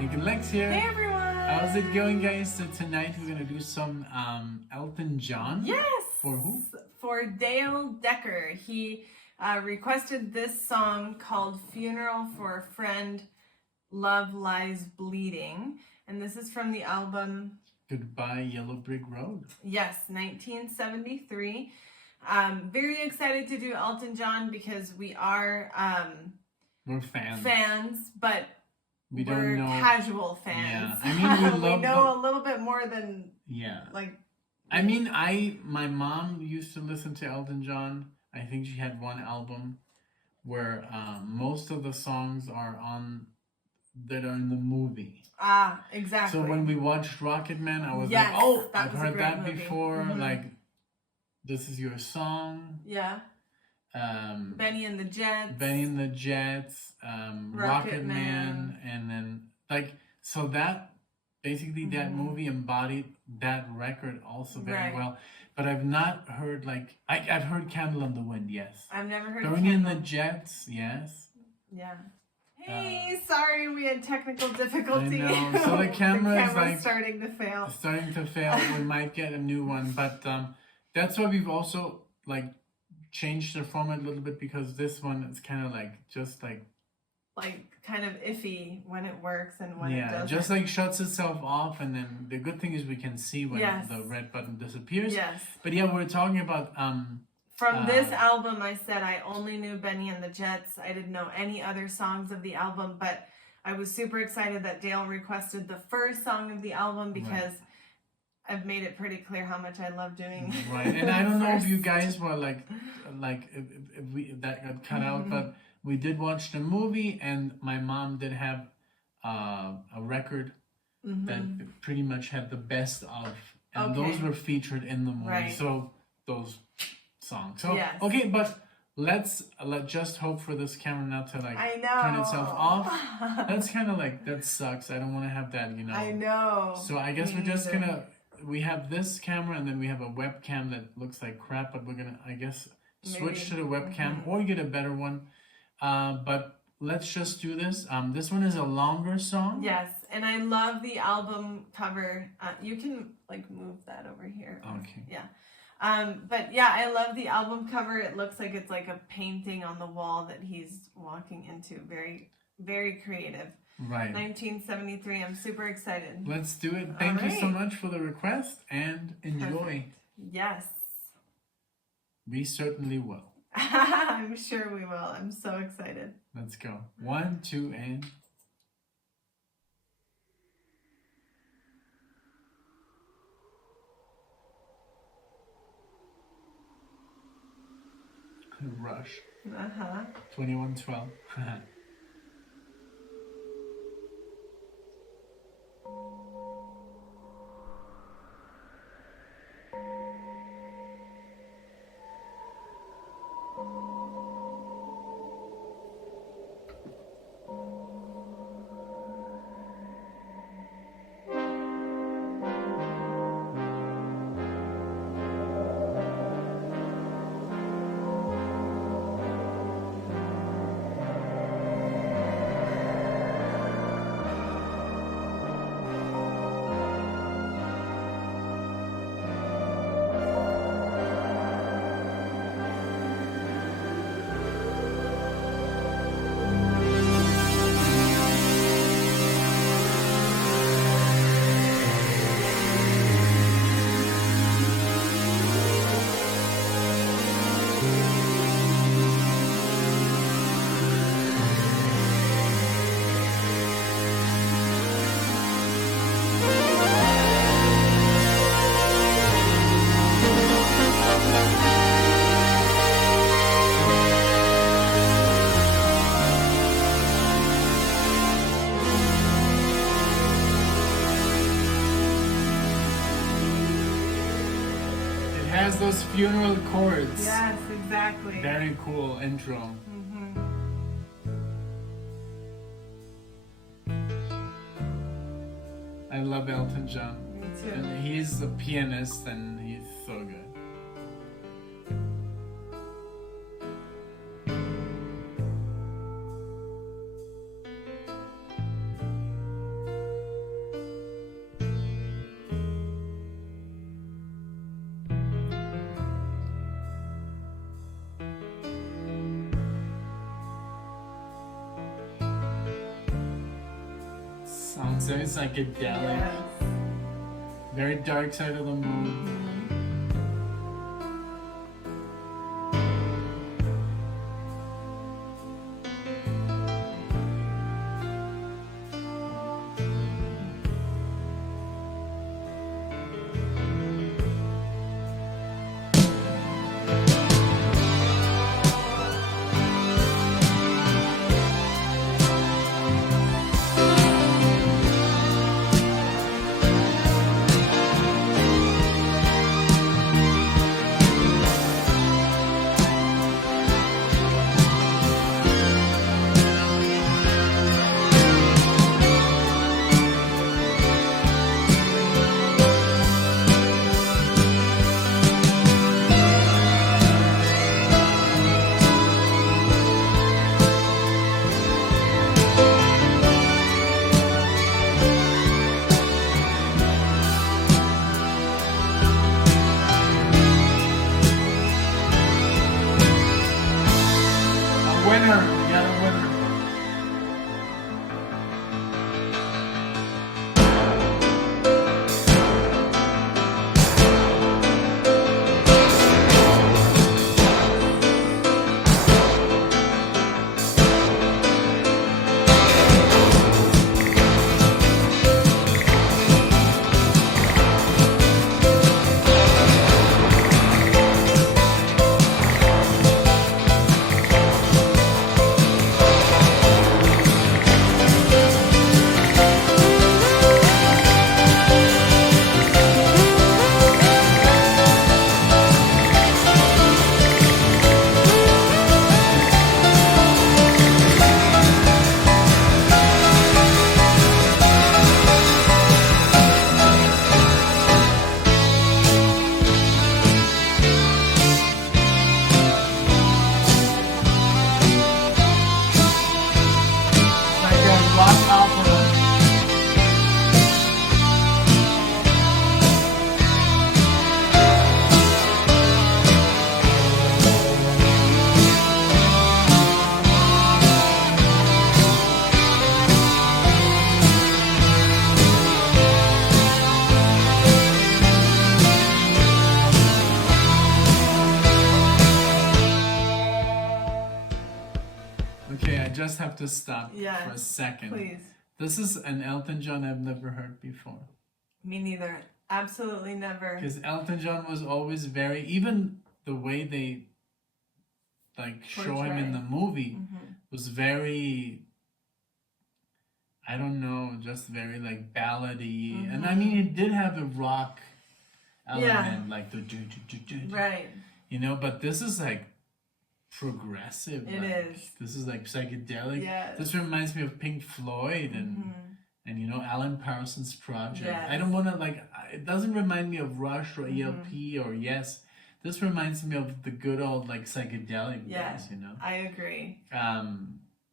NicknLex here. Hey everyone! How's it going, guys? So tonight we're gonna do some Elton John. Yes! For who? For Dale Decker. He requested this song called Funeral for a Friend, Love Lies Bleeding. And this is from the album Goodbye Yellow Brick Road. Yes, 1973. Very excited to do Elton John because we are we're fans. But we're don't know. Casual fans. Yeah, I mean, we love. We know a little bit more than. Yeah. Like. I mean, my mom used to listen to Elton John. I think she had one album where most of the songs are that are in the movie. Ah, exactly. So when we watched Rocket Man, I was like, oh, I've heard that movie. before. Mm-hmm. Like, this is your song. Yeah. Benny and the Jets, Rocket Man, and then so that basically that movie embodied that record also very well. But I've not heard I've heard Candle in the Wind, yes. I've never heard Benny and the Jets, yes. Yeah. Hey, sorry, we had technical difficulty. I know. So the camera's starting to fail. We might get a new one, but that's why we've also changed the format a little bit, because this one is kind of kind of iffy when it works and when it doesn't. Just shuts itself off, and then the good thing is we can see when the red button disappears. Yes. But yeah, we're talking about from this album. I said I only knew Benny and the Jets. I didn't know any other songs of the album, but I was super excited that Dale requested the first song of the album because I've made it pretty clear how much I love doing. Right, and I don't know if you guys were if we that got cut out, but we did watch the movie, and my mom did have a record that pretty much had the best of, and those were featured in the movie. Right. So those songs. So okay, but let's just hope for this camera not to turn itself off. That's kind of that sucks. I don't want to have that, you know. I know. So I guess we're just gonna. We have this camera, and then we have a webcam that looks like crap, but we're gonna, I guess, switch to the webcam or get a better one. But let's just do this. This one is a longer song. Yes, and I love the album cover. You can move that over here. Okay. Yeah. But yeah, I love the album cover. It looks like it's a painting on the wall that he's walking into. Very, very creative. Right. 1973. I'm super excited. Let's do it. Thank you so much for the request, and enjoy. Perfect. Yes. We certainly will. I'm sure we will. I'm so excited. Let's go. 1, 2, and... Rush. 2112. Has those funeral chords. Yes, exactly. Very cool intro. I love Elton John. Me too. And he's a pianist, and he's so good. It's very psychedelic. Yes. Very dark side of the moon. Winner, we got a winner. Okay, I just have to stop for a second. Please. This is an Elton John I've never heard before. Me neither. Absolutely never. Because Elton John was always very, even the way they show him in the movie was very, I don't know, just very ballady. And I mean, it did have a rock element, like the right. You know, but this is progressive. It is. This is psychedelic. Yes. This reminds me of Pink Floyd and you know, Alan Parsons Project. Yes. I don't want to it doesn't remind me of Rush or ELP or Yes. This reminds me of the good old psychedelic days, you know. I agree.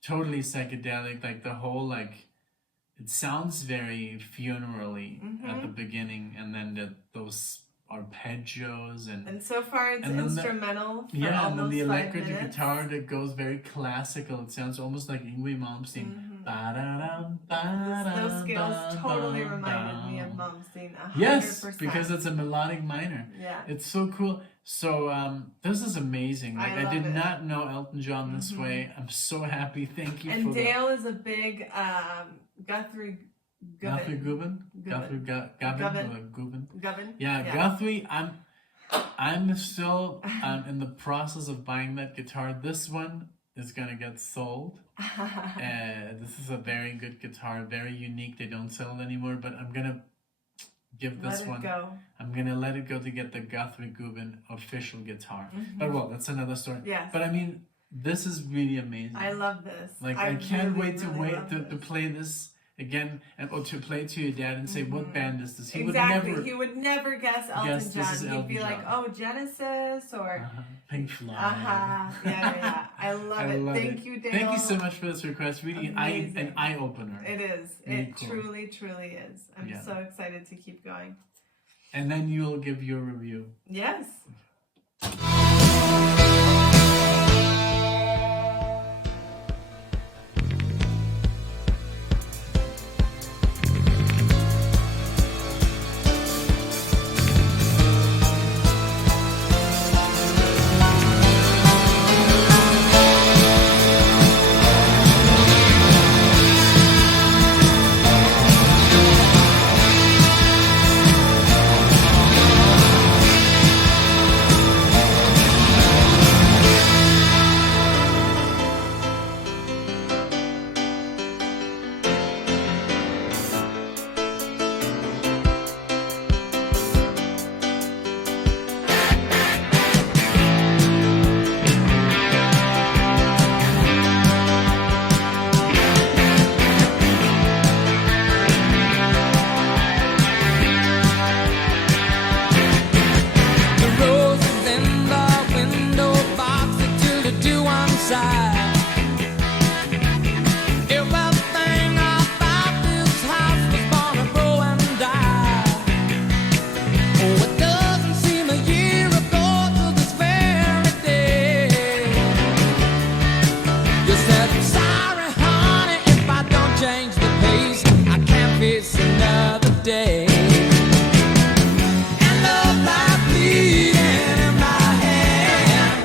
Totally psychedelic, the whole it sounds very funerally at the beginning, and then those arpeggios and so far it's instrumental for and almost then the 5 electric minutes. guitar that goes very classical. It sounds almost like Yngwie Malmsteen. Those scales totally reminded me of Malmsteen. 100%. Yes, because it's a melodic minor. Yeah, it's so cool. So this is amazing. I did not know Elton John this way. I'm so happy. Thank you. And Dale is a big Guthrie Guthrie. Yeah, Guthrie. I'm still in the process of buying that guitar. This one is gonna get sold. This is a very good guitar, very unique. They don't sell it anymore, but I'm gonna give this one. I'm gonna let it go to get the Guthrie Goodwin official guitar. But well, that's another story. Yes. But I mean, this is really amazing. I love this. I can't wait to play this again, or to play it to your dad and say, what band is this? He would never guess Elton John. He'd be like, oh, Genesis or Pink Floyd. Yeah. I love it. Thank you, Dale. Thank you so much for this request. Really an eye-opener. It is. Really it cool. truly is. I'm so excited to keep going. And then you'll give your review. Yes. drifted to one side. Everything about this house was born to grow and die. Oh, it doesn't seem a year ago to this very day. You said, sorry, honey, if I don't change the pace, I can't face another day. And love lies bleeding in my hand.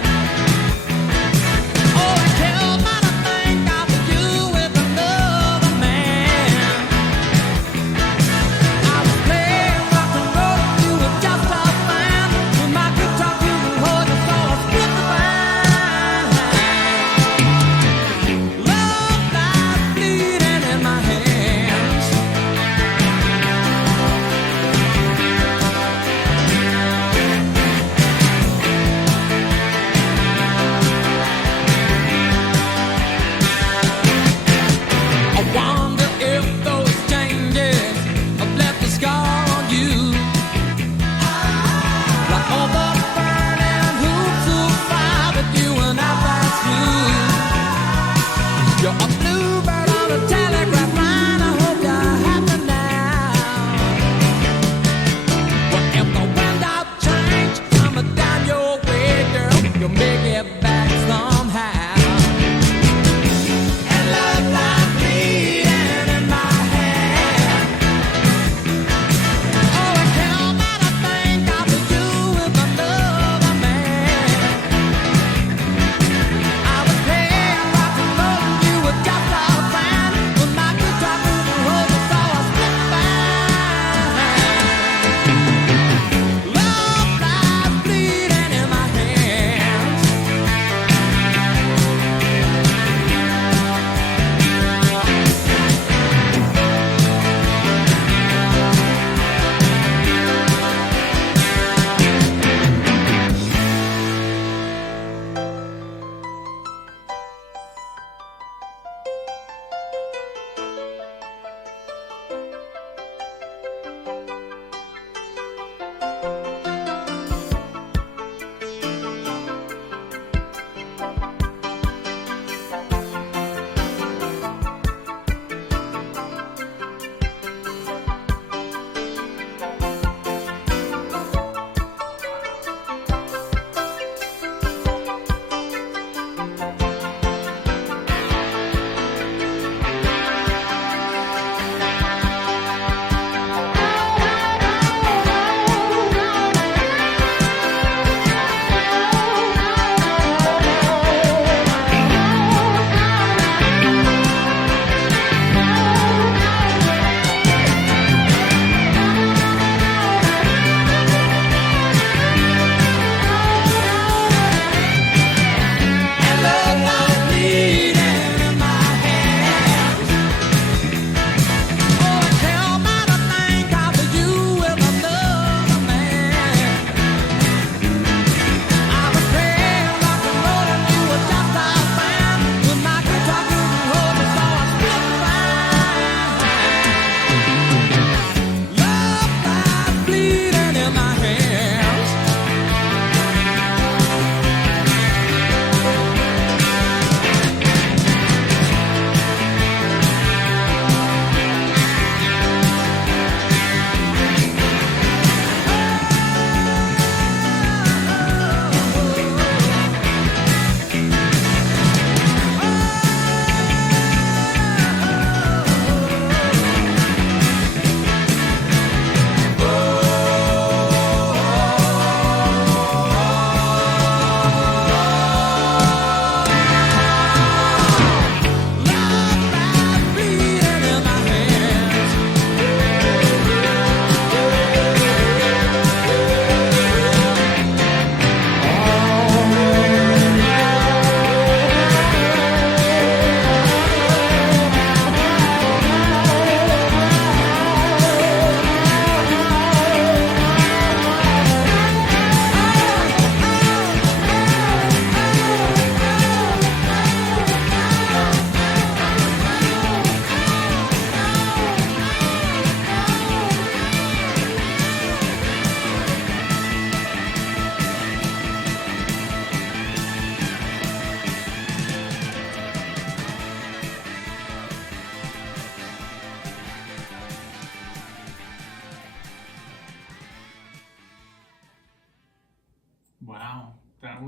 Oh, I tell me to think of you with another man. I was playing rock and roll, you were just a fan. With my guitar, you were holding, so I split the band.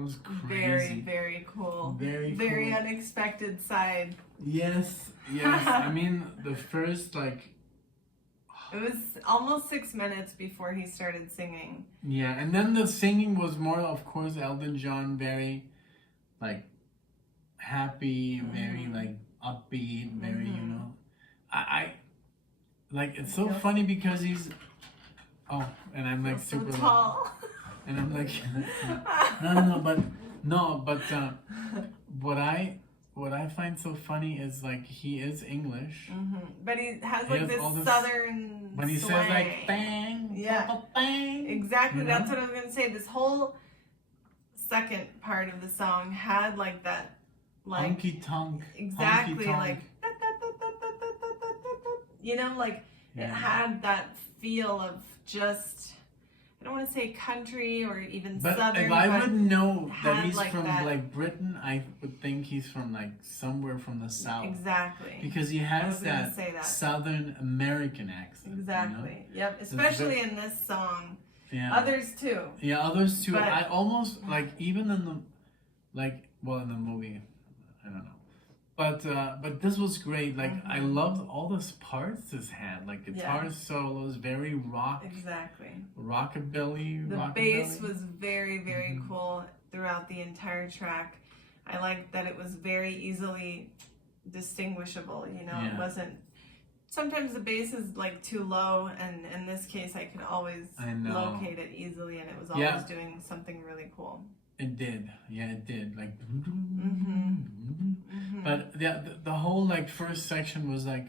was crazy. Very, very cool. Very cool. Unexpected side. Yes, yes. I mean, the first, like... It was almost 6 minutes before he started singing. Yeah, and then the singing was more, of course, Elton John, very, like, happy, very, like, upbeat, very, you know... I like, it's so funny because he's... Oh, and I'm, like, super so tall. And I'm like... but what I find so funny is, like, he is English. But he has, like, this southern when he sway. says, like, bang, yeah, bang. exactly. You know? That's what I was going to say. This whole second part of the song had, like, that, like... Honky-tonk. Exactly, honky-tonk. like... You know, like, it had that feel of just... I don't want to say country or even but southern. If I would know that he's like from that. like Britain, I would think he's from like somewhere from the south. Exactly. Because he has that, that Southern American accent. Exactly. You know? Yep. Especially in this song. Yeah. Others too. Yeah, others too. But, I almost like even in the in the movie, I don't know. But this was great. Like I loved all those parts this had, like guitar solos, very rock. Exactly. Rockabilly. The bass was very, very cool throughout the entire track. I liked that it was very easily distinguishable. You know, it wasn't. Sometimes the bass is like too low, and in this case, I could always locate it easily, and it was always doing something really cool. It did, yeah, it did. Like, but the whole like first section was like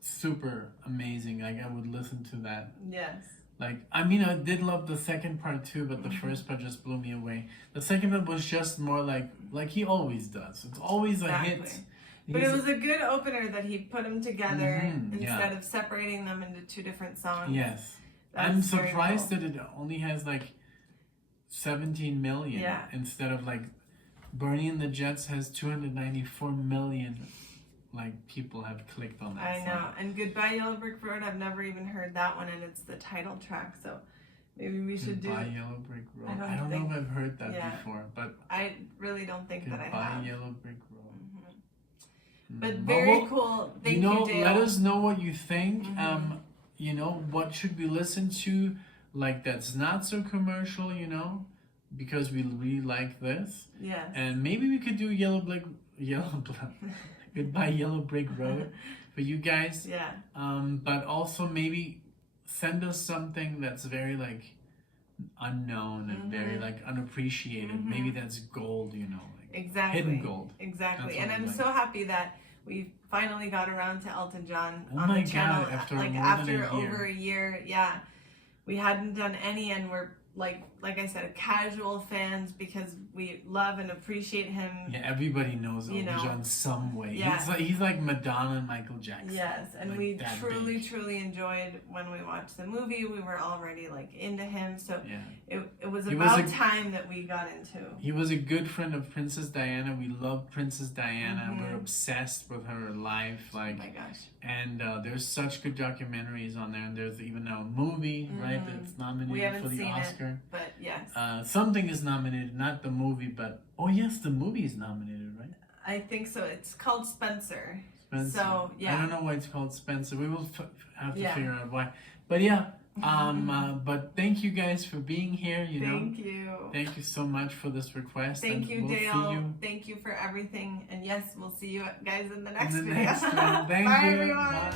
super amazing. Like I would listen to that. Yes. Like I mean, I did love the second part too, but the first part just blew me away. The second part was just more like he always does. It's always a hit. But it was a good opener that he put them together instead of separating them into two different songs. Yes, I'm surprised that it only has like 17 million instead of like Bernie and the Jets has 294 million like people have clicked on that I song. know. And Goodbye Yellow Brick Road, I've never even heard that one, and it's the title track, so maybe we should do Goodbye Yellow Brick Road. I don't know if I've heard that before, but I really don't think that I have. Goodbye Yellow Brick Road. But very cool. Thank you, Dale. Let us know what you think. You know, what should we listen to like that's not so commercial, you know? Because we really like this. Yes. And maybe we could do Goodbye Yellow Brick Road for you guys. Yeah. But also maybe send us something that's very like unknown and very like unappreciated. Maybe that's gold, you know. Exactly. Hidden gold. Exactly. And I'm so happy that we finally got around to Elton John on the God, channel. after over a year. Yeah. We hadn't done any, and we're like I said, casual fans because we love and appreciate him. Yeah, everybody knows Elton John some way. Yeah. He's like Madonna and Michael Jackson. Yes, and like we truly enjoyed when we watched the movie. We were already like into him, so it was about time that we got into. He was a good friend of Princess Diana. We love Princess Diana. We're obsessed with her life. Like, oh my gosh. And there's such good documentaries on there, and there's even now a movie, right, that's nominated for the Oscar. But yes. Something is nominated, not the movie, but yes, the movie is nominated, right? I think so. It's called Spencer. Spencer. So I don't know why it's called Spencer. We will have to figure out why. But yeah, but thank you guys for being here. Thank you. Thank you so much for this request. Thank you, Dale. Thank you for everything. And yes, we'll see you guys in the next video. Thank Bye, you. everyone. Bye.